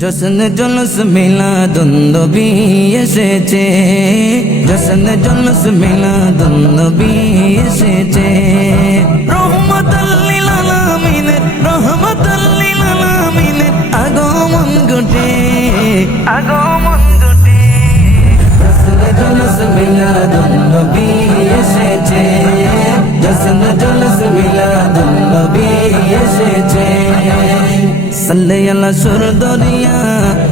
জশ্ন জুলুস মিলাদুন নবী এসেছে, জশ্ন জুলুস মিলাদুন নবী এসেছে। রহমাতাল লিল আলামিন, রহমাতাল লিল আলামিন আগমন ঘটে, আগমন ঘটে। জশ্ন জুলুস মিলাদুন নবী এসেছে, জশ্ন জুলুস মিলাদুন নবী এসেছে। সাল্লে আলা সুর দরিয়া,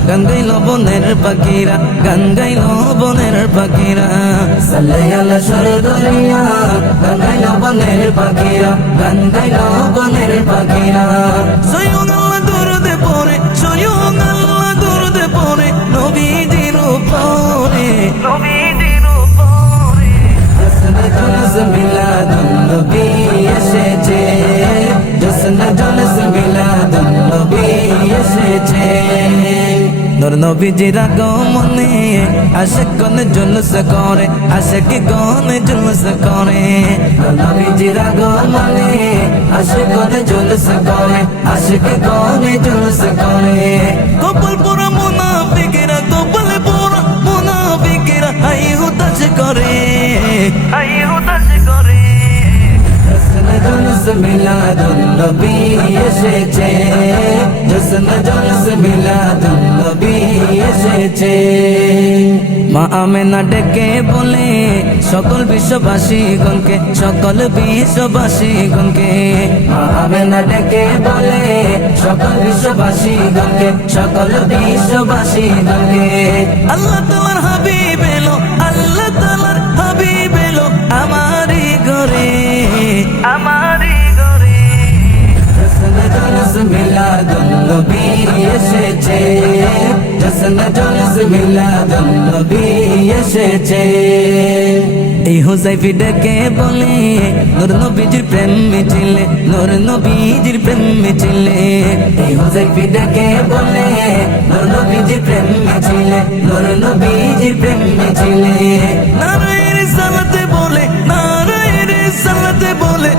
গান গাইল বনের পাখিরা, গান গাইল বনের পাখিরা। সাল্লে আলা সুর দরিয়া, গান গাইল বনের পাখিরা, গান গাইল বনের পাখিরা। স্বয়ং আল্লাহ দরুদে পড়ে, স্বয়ং আল্লাহ দরুদে পড়ে নবীজির উপরে, নবীজির উপরে। জশ্ন জুলুস মিলাদুন নবী এসেছে, জশ্ন জুলুস মিলাদুন নবী এসেছে। নূর নবীজির আগমনে আশিকগণ জুলুস করে, আশিকগণ জুলুস করে। নূর নবীজির আগমনে আশিকগণ জুলুস করে, আশিকগণ জুলুস করে। কপাল পোড়া মুনাফিকেরা, কপাল পোড়া মুনাফিকেরা হাই হুতাশ করে, হাই হুতাশ করে। জশ্ন জুলুস মিলাদুন নবী এসেছে, জশ্ন জুলুস মিলাদুন নবী এসেছে। মা আমেনা ডেকে বলে সকল বিশ্ববাসীগণকে, সকল বিশ্ববাসীগণকে। মা আমেনা ডেকে বলে সকল বিশ্ববাসীগণকে, সকল বিশ্ববাসীগণকে। আল্লাহ তাআলার হাবিব এলো, আল্লাহ তাআলার হাবিব এলো আমারই ঘরে, আমারই ঘরে। জশ্ন জুলুস মিলাদুন নবী এসেছে, জশ্ন জুলুস মিলাদুন নবী এসেছে। এই হুযায়ফা ডেকে বলে নূর নবীজির প্রেম মিছিলে, নূর নবীজির প্রেম মিছিলে। এই হুযায়ফা ডেকে বলে নূর নবীজির প্রেম মিছিলে, নূর নবীজির প্রেম মিছিলে। নারায়ে রিসালাতে বলে, নারায়ে রিসালাতে বলে